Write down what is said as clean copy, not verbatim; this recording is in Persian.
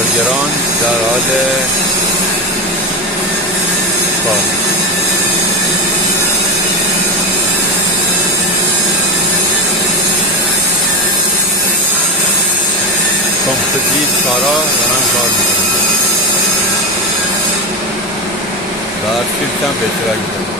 کارگران در حال کار. کامپوزیت کارا دارن کار میکنن و هر فیلم هم به اشتراک میکنن.